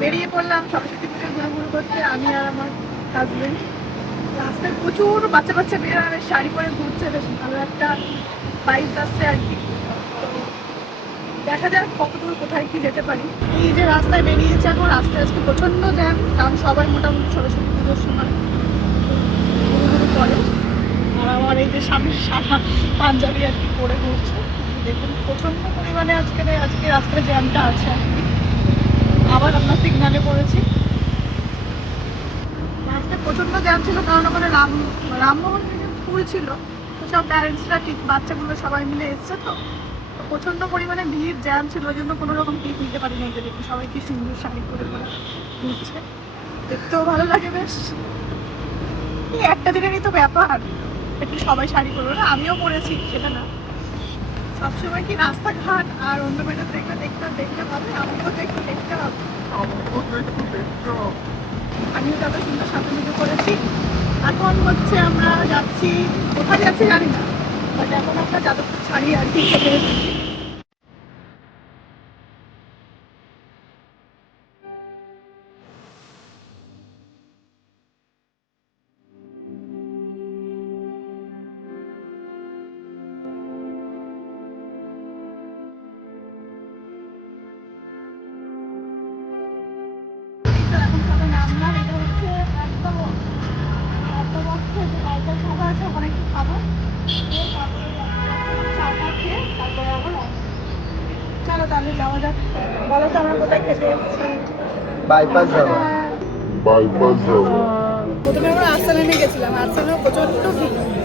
বেরিয়ে পড়লাম সরস্বতী পুজো ঘুরঘুর করতে, আমি আর আমার হাজবেন্ড। রাস্তায় প্রচুর বাচ্চা বাচ্চা মেয়েরা শাড়ি পরে ঘুরছে, বেশ ভালো একটা বাইক আসছে আর কি। দেখা যাক কতদূর কোথায় কি যেতে পারি। এই যে রাস্তায় বেরিয়েছে এখন, আস্তে আস্তে প্রচন্ড জ্যাম, কারণ সবাই মোটামুটি সরস্বতী পুজোর সময় ঘুরঘুর করে। আর আমার এই যে স্বামীর সাদা পাঞ্জাবি আর কি পরে ঘুরছে, দেখুন প্রচন্ড পরিমাণে আজকে রাস্তায় জ্যামটা আছে আর কি। আবার আমরা সিগনালে পড়েছি। রাস্তায় প্রচন্ড জ্যাম ছিল, কারণ ওখানে রামমোহন স্কুল ছিল, তো সব প্যারেন্টসরা ঠিক বাচ্চাগুলো সবাই মিলে এসছে, তো প্রচন্ড পরিমাণে ভিড় জ্যাম ছিল, ওই জন্য কোনো রকম ক্লিপ নিতে পারি না। দেখুন সবাই কি সুন্দর শাড়ি পরে ঘুরছে, দেখতেও ভালো লাগে বেশ। এই একটা দিনেরই তো ব্যাপার, একটু সবাই শাড়ি পরবে না, আমিও পরেছি, সেটা না সবসময় কি রাস্তাঘাট আর অন্য মেয়েদের দেখতে পাবে, আমাকেও তো একটু দেখতে হবে। আমিও তাদের সুন্দর সাথে মিলে করেছি। এখন হচ্ছে আমরা যাচ্ছি, কোথায় যাচ্ছি জানি না, বাট এখন আমরা যাদবপুর ছাড়ি আর কি চলে এসেছি। এখন সবাই নামলাম, এটা হচ্ছে একদম অর্থবক্ষে যে বাইকের খাবার আছে, ওখানে একটু খাবো, তারপরে চাটা খেয়ে তারপরে আবার চলো তাহলে যাওয়া যাক। বলো তো আমরা কোথায় খেতে যাচ্ছি? বাইপাস যাবো। বাইপাস যাবো। প্রথমে আমরা আর্সালানে গেছিলাম, আর্সালানে প্রচণ্ড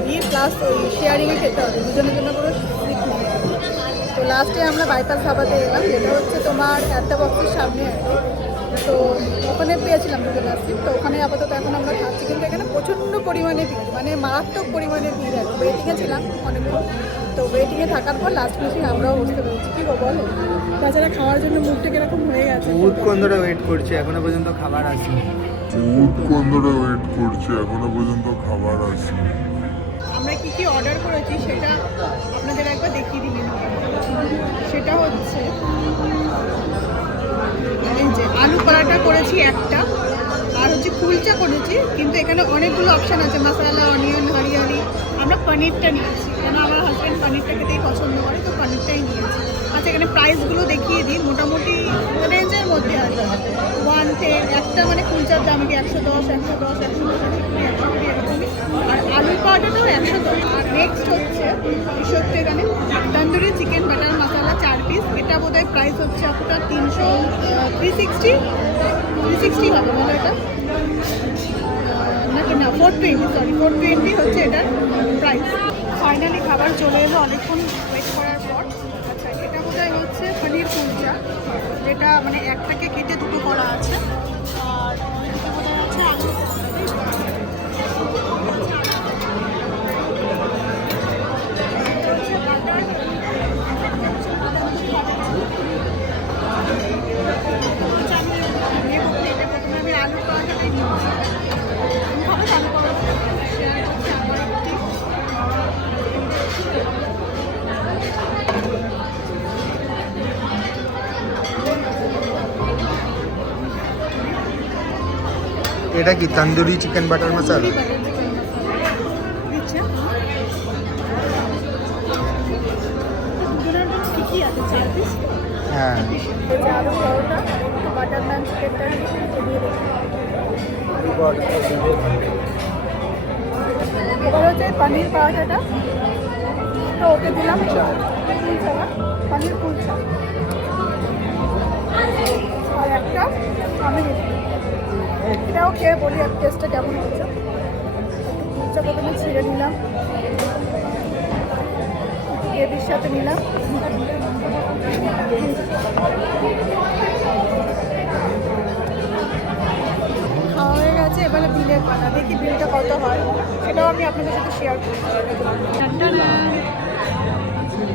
ভিড় প্লাস ওই শেয়ারিংয়ে খেতে হবে, দুজনের জন্য কোনো সিট নেই। তো লাস্টে আমরা বাইপাস ধাবাতে এলাম, যেটা হচ্ছে তোমার একটা বক্সের সামনে আর কি। তো ওখানে পেয়েছিলাম দুজনের সিট, তো ওখানে আপাতত এখন আমরা খাচ্ছি, কিন্তু এখানে প্রচণ্ড পরিমাণে ভিড়, মানে মারাত্মক পরিমাণে ভিড় আর কি। ওয়েটিংয়ে ছিলাম অনেকক্ষণ, তো ওয়েটিংয়ে থাকার পর লাস্ট মিনিটে আমরাও বসতে পেরেছি। কী গো বলো, তাছাড়া খাওয়ার জন্য মুখটা কিরকম হয়ে গেছে। বহুতক্ষণ ধরে ওয়েট করছি, এখনো পর্যন্ত খাবার আসেনি। বহুতক্ষণ ধরে ওয়েট করছি, এখনো পর্যন্ত খাবার আসেনি। আমরা কি কি অর্ডার করেছি সেটা আপনাদের একবার দেখিয়ে দিলেন। সেটা হচ্ছে এই যে আলু পরাঠা করেছি একটা, আর হচ্ছে কুলচা করেছি, কিন্তু এখানে অনেকগুলো অপশান আছে, মশলা, অনিয়ন, হরিয়ালি। আমরা পনিরটা নিয়েছি, কেন আমার হাজব্যান্ড পনিরটা খেতেই পছন্দ করে, তো পনিরটাই নিয়েছি। আচ্ছা, এখানে প্রাইসগুলো দেখিয়ে দিই, মোটামুটি রেঞ্জের মধ্যে আর কি। 110 একটা, মানে কুলচার দাম কি 110, 110, 120, 120 এরকমই। আর আলুর পাউডারটাও 110। আর নেক্সট হচ্ছে সত্যি এখানে তন্দুরি চিকেন বাটার মশলা 4 পিস, এটা বোধহয় প্রাইস হচ্ছে আপনার 360 হবে বলো এটা নাকি না, 420, সরি 420 হচ্ছে এটার প্রাইস। ফাইনালি খাবার চলে এলো অনেকক্ষণ ওয়েট করার পর। আচ্ছা, এটা বোধহয় হচ্ছে পনির কুলচা, যেটা মানে একটাকে কেটে দুটো করা আছে। আর এটা বোধহয় আছে আলু। আমি আলু পরোটাটাই নিয়েছি, আমি খাবো আলু পরোটা শেয়ার করছি আমার একটি। এটা কি তন্দুরি চিকেন বাটার মশলা? ঠিকই আছে, 4 পিস। হ্যাঁ, আলু পরোটা, বাটার নান, চিকেনটা এবার হচ্ছে পনির পরোটাটা, তো ওকে দিলাম কুলচা, পনির কুলচা। আর একটা আমি এটাও খেয়ে বলি আর টেস্টটা কেমন হচ্ছে। একটু কুলচা প্রথমে ছিঁড়ে নিলাম, গ্রেভির সাথে নিলাম। খাওয়া হয়ে গেছে, এবারে বিলের পাতা, দেখি বিলটা কত হয়, সেটাও আমি আপনাদের সাথে শেয়ার করছি।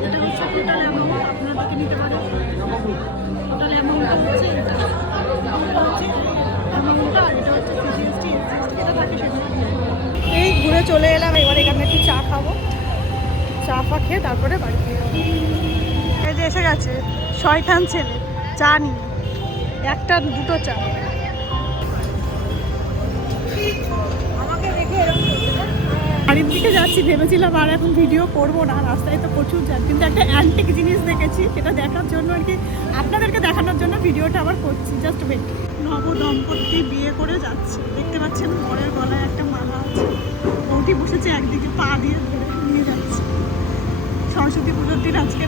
এটা হচ্ছে টোটাল অ্যামাউন্ট, আপনারা দেখে নিতে পারেন। টোটাল অ্যামাউন্টটা হচ্ছে এটা, অ্যামাউন্টটা, আর এটা হচ্ছে জিএসটি যেটা থাকে সেটা। এই ঘুরে চলে এলাম, এবার এখানে একটু চা খাবো, চা ফা খেয়ে তারপরে বাড়ি ফিরে যাবো। এই যে এসে গেছে শয়তান ছেলে চা নিয়ে, একটা দুটো চা। আমাকে রেখে এরকম বাড়ির দিকে যাচ্ছি, ভেবেছিলাম আর এখন ভিডিও করবো না, রাস্তায় তো প্রচুর জ্যাম, কিন্তু একটা অ্যান্টিক জিনিস দেখেছি, সেটা দেখার জন্য আর কি আপনাদেরকে দেখানোর জন্য ভিডিওটা আবার করছি। Just wait. নব দম্পতি বিয়ে করে যাচ্ছে, দেখতে পাচ্ছেন বরের গলায় একটা মালা আছে, বৌদি বসেছে একদিকে পা দিয়ে ধরে নিয়ে যাচ্ছে। সরস্বতী পুজোর দিন আজকে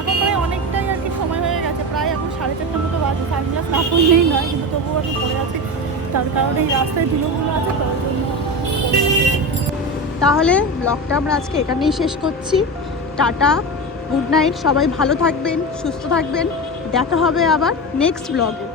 এখন প্রায় অনেকটাই আর কি সময় হয়ে গেছে, প্রায় এখন 4:30 মতো বাজে। সানগ্লাস না পরলেই নয়, কিন্তু তবুও আমি পরে আছি, তার কারণে এই রাস্তায় ধুলোগুলো আছে, তার জন্য। তাহলে ব্লগটা আমরা আজকে এখানেই শেষ করছি। টাটা, গুড নাইট, সবাই ভালো থাকবেন, সুস্থ থাকবেন, দেখা হবে আবার নেক্সট ব্লগে।